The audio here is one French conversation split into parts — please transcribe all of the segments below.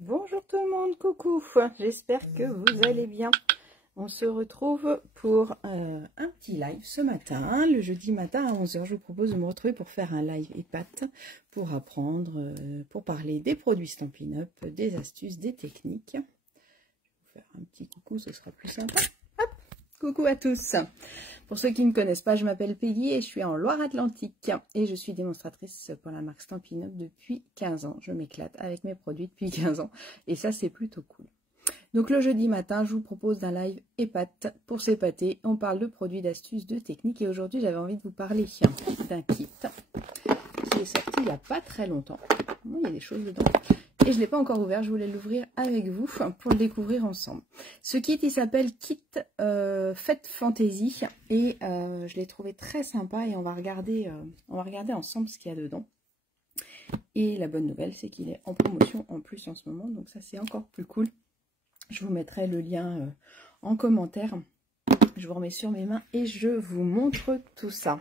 Bonjour tout le monde, coucou, j'espère que vous allez bien. On se retrouve pour un petit live ce matin, le jeudi matin à 11 h. Je vous propose de me retrouver pour faire un live EPAT, pour apprendre, pour parler des produits Stampin' Up, des astuces, des techniques. Je vais vous faire un petit coucou, ce sera plus sympa. Hop, coucou à tous. Pour ceux qui ne me connaissent pas, je m'appelle Peggy et je suis en Loire-Atlantique et je suis démonstratrice pour la marque Stampin' Up depuis 15 ans. Je m'éclate avec mes produits depuis 15 ans et ça c'est plutôt cool. Donc le jeudi matin, je vous propose d'un live EPAT pour s'épater. On parle de produits, d'astuces, de techniques et aujourd'hui j'avais envie de vous parler d'un kit qui est sorti il n'y a pas très longtemps. Il y a des choses dedans. Et je ne l'ai pas encore ouvert, je voulais l'ouvrir avec vous pour le découvrir ensemble. Ce kit, il s'appelle Kit Fête Fantasy et je l'ai trouvé très sympa et on va regarder ensemble ce qu'il y a dedans. Et la bonne nouvelle, c'est qu'il est en promotion en plus en ce moment, donc ça c'est encore plus cool. Je vous mettrai le lien en commentaire. Je vous remets sur mes mains et je vous montre tout ça.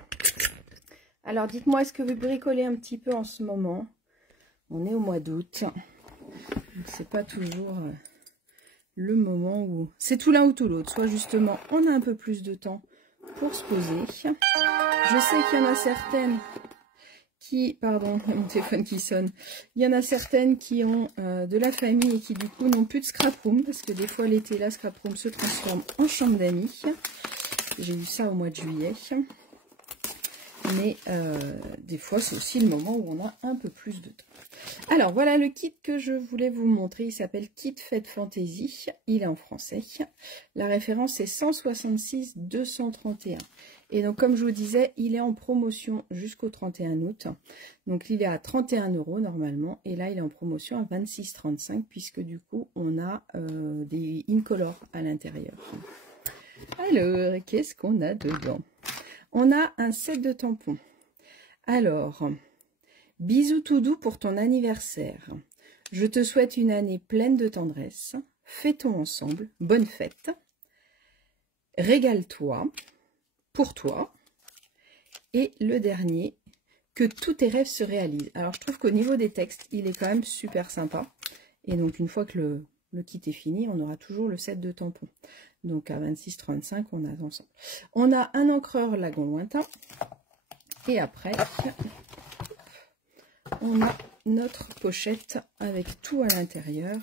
Alors dites-moi, est-ce que vous bricolez un petit peu en ce moment? On est au mois d'août. C'est pas toujours le moment où c'est tout l'un ou tout l'autre. Soit justement on a un peu plus de temps pour se poser. Je sais qu'il y en a certaines qui, pardon, mon téléphone qui sonne. Il y en a certaines qui ont de la famille et qui du coup n'ont plus de scrap room parce que des fois l'été la scrap room se transforme en chambre d'amis. J'ai eu ça au mois de juillet. Mais des fois c'est aussi le moment où on a un peu plus de temps. Alors voilà le kit que je voulais vous montrer, il s'appelle Kit Fête Fantasy, il est en français. La référence c'est 166 231. Et donc comme je vous disais, il est en promotion jusqu'au 31 août. Donc il est à 31 € normalement et là il est en promotion à 26,35 puisque du coup on a des incolores à l'intérieur. Alors qu'est-ce qu'on a dedans? On a un set de tampons. Alors, bisous tout doux pour ton anniversaire. Je te souhaite une année pleine de tendresse. Fêtons ensemble. Bonne fête. Régale-toi. Pour toi. Et le dernier, que tous tes rêves se réalisent. Alors, je trouve qu'au niveau des textes, il est quand même super sympa. Et donc, une fois que le kit est fini, on aura toujours le set de tampons. Donc à 26,35, on a ensemble. On a un encreur lagon lointain. Et après, on a notre pochette avec tout à l'intérieur.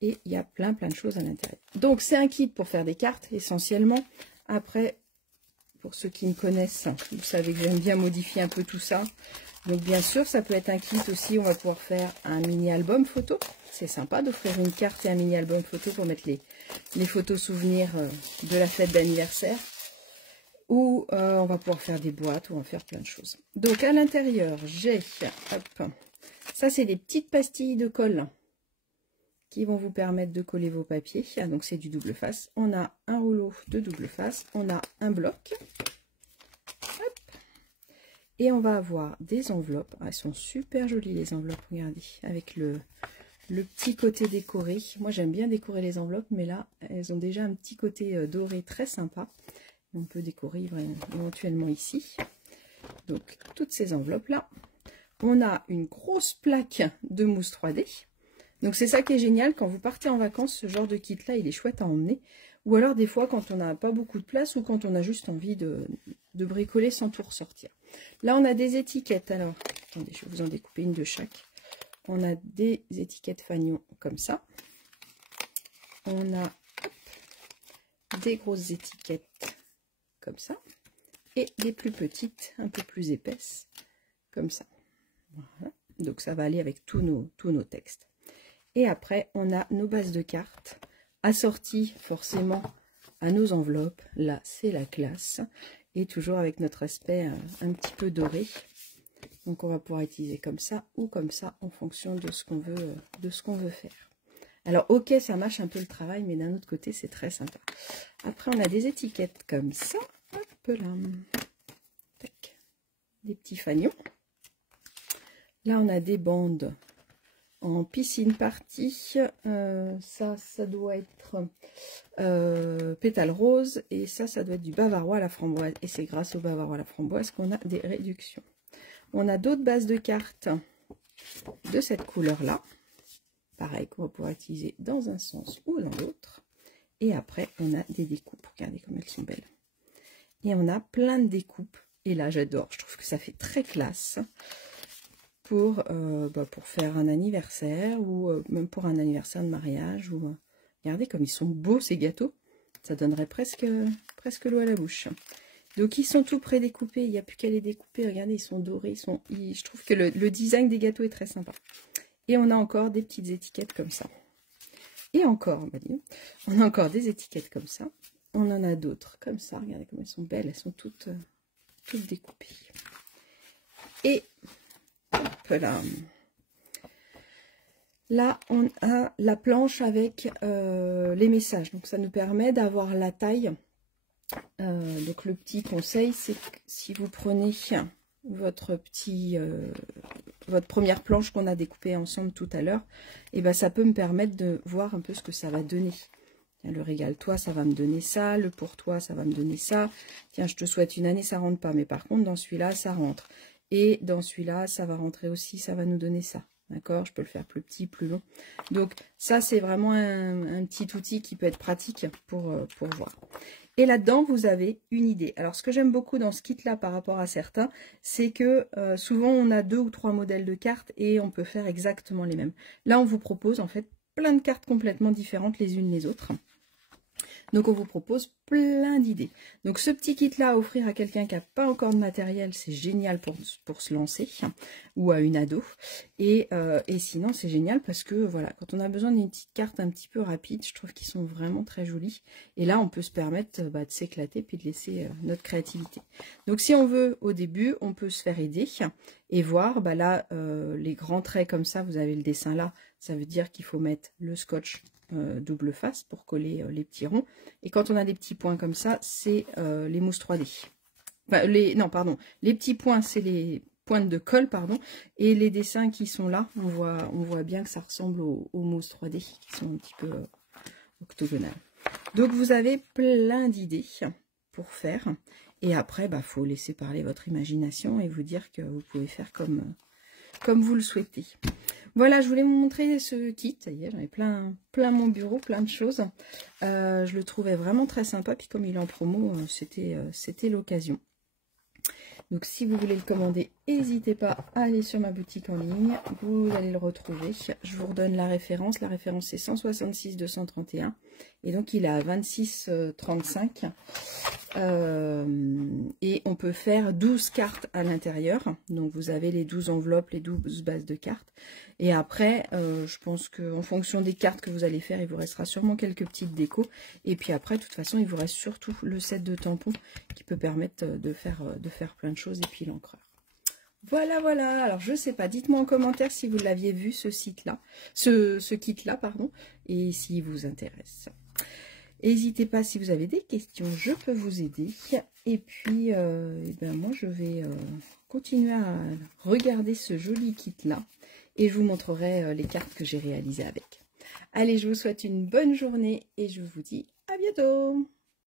Et il y a plein de choses à l'intérieur. Donc c'est un kit pour faire des cartes essentiellement. Après, pour ceux qui me connaissent, vous savez que j'aime bien modifier un peu tout ça. Donc bien sûr, ça peut être un kit aussi, on va pouvoir faire un mini album photo. C'est sympa d'offrir une carte et un mini album photo pour mettre les photos souvenirs de la fête d'anniversaire. Ou on va pouvoir faire des boîtes, ou on va faire plein de choses. Donc à l'intérieur, j'ai, hop, ça c'est des petites pastilles de colle qui vont vous permettre de coller vos papiers. Ah, donc c'est du double face. On a un rouleau de double face, on a un bloc. Hop. Et on va avoir des enveloppes. Ah, elles sont super jolies les enveloppes, regardez, avec le petit côté décoré. Moi j'aime bien décorer les enveloppes, mais là elles ont déjà un petit côté doré très sympa. On peut décorer éventuellement ici. Donc toutes ces enveloppes là. On a une grosse plaque de mousse 3D. Donc c'est ça qui est génial quand vous partez en vacances, ce genre de kit là il est chouette à emmener. Ou alors des fois quand on n'a pas beaucoup de place ou quand on a juste envie de bricoler sans tout ressortir. Là on a des étiquettes. Alors attendez, je vais vous en découper une de chaque. On a des étiquettes fanion comme ça. On a des grosses étiquettes comme ça. Et des plus petites, un peu plus épaisses, comme ça. Voilà. Donc ça va aller avec tous nos textes. Et après, on a nos bases de cartes assorties forcément à nos enveloppes. Là, c'est la classe. Et toujours avec notre aspect un petit peu doré. Donc on va pouvoir utiliser comme ça ou comme ça en fonction de ce qu'on veut faire. Alors ok, ça mâche un peu le travail, mais d'un autre côté c'est très sympa. Après on a des étiquettes comme ça. Hop là. Tac. Des petits fanions. Là on a des bandes en piscine party. Ça doit être pétale rose. Et ça doit être du bavarois à la framboise. Et c'est grâce au bavarois à la framboise qu'on a des réductions. On a d'autres bases de cartes de cette couleur-là. Pareil, qu'on va pouvoir utiliser dans un sens ou dans l'autre. Et après, on a des découpes. Regardez comme elles sont belles. Et on a plein de découpes. Et là, j'adore. Je trouve que ça fait très classe pour faire un anniversaire ou même pour un anniversaire de mariage. Ou, regardez comme ils sont beaux ces gâteaux. Ça donnerait presque l'eau à la bouche. Donc, ils sont tout prédécoupés. Il n'y a plus qu'à les découper. Regardez, ils sont dorés. Je trouve que le design des gâteaux est très sympa. Et on a encore des petites étiquettes comme ça. Et encore, on a encore des étiquettes comme ça. On en a d'autres comme ça. Regardez comme elles sont belles. Elles sont toutes découpées. Et hop là. Là, on a la planche avec les messages. Donc, ça nous permet d'avoir la taille. Donc, le petit conseil, c'est que si vous prenez votre première planche qu'on a découpée ensemble tout à l'heure, et ben ça peut me permettre de voir un peu ce que ça va donner. Tiens, le régale-toi, ça va me donner ça. Le pour toi, ça va me donner ça. Tiens, je te souhaite une année, ça rentre pas. Mais par contre, dans celui-là, ça rentre. Et dans celui-là, ça va rentrer aussi, ça va nous donner ça. D'accord? Je peux le faire plus petit, plus long. Donc, ça, c'est vraiment un petit outil qui peut être pratique pour voir. Et là-dedans, vous avez une idée. Alors, ce que j'aime beaucoup dans ce kit-là par rapport à certains, c'est que souvent, on a 2 ou 3 modèles de cartes et on peut faire exactement les mêmes. Là, on vous propose en fait plein de cartes complètement différentes les unes les autres. Donc, on vous propose plein d'idées. Donc, ce petit kit-là à offrir à quelqu'un qui n'a pas encore de matériel, c'est génial pour se lancer, ou à une ado. Et sinon, c'est génial parce que, voilà, quand on a besoin d'une petite carte un petit peu rapide, je trouve qu'ils sont vraiment très jolis. Et là, on peut se permettre de s'éclater puis de laisser notre créativité. Donc, si on veut, au début, on peut se faire aider et voir, là, les grands traits comme ça, vous avez le dessin là, ça veut dire qu'il faut mettre le scotch double face pour coller les petits ronds. Et quand on a des petits points comme ça, c'est les mousses 3D. Enfin, les petits points, c'est les pointes de colle, pardon. Et les dessins qui sont là, on voit bien que ça ressemble aux mousses 3D qui sont un petit peu octogonales. Donc, vous avez plein d'idées pour faire. Et après, faut laisser parler votre imagination et vous dire que vous pouvez faire comme vous le souhaitez. Voilà, je voulais vous montrer ce kit. Ça y est, j'en ai plein mon bureau, plein de choses. Je le trouvais vraiment très sympa. Puis comme il est en promo, c'était l'occasion. Donc si vous voulez le commander, n'hésitez pas à aller sur ma boutique en ligne. Vous allez le retrouver. Je vous redonne la référence. La référence c'est 166 231. Et donc il est à 26,35. Et on peut faire 12 cartes à l'intérieur. Donc vous avez les 12 enveloppes, les 12 bases de cartes. Et après, je pense qu'en fonction des cartes que vous allez faire, il vous restera sûrement quelques petites décos. Et puis après, de toute façon, il vous reste surtout le set de tampons qui peut permettre de faire plein de choses. Et puis l'encreur. Voilà, voilà. Alors, je sais pas. Dites-moi en commentaire si vous l'aviez vu, ce site-là. Ce kit-là, pardon. Et s'il vous intéresse. N'hésitez pas si vous avez des questions, je peux vous aider. Et puis, moi, je vais continuer à regarder ce joli kit-là. Et je vous montrerai les cartes que j'ai réalisées avec. Allez, je vous souhaite une bonne journée et je vous dis à bientôt.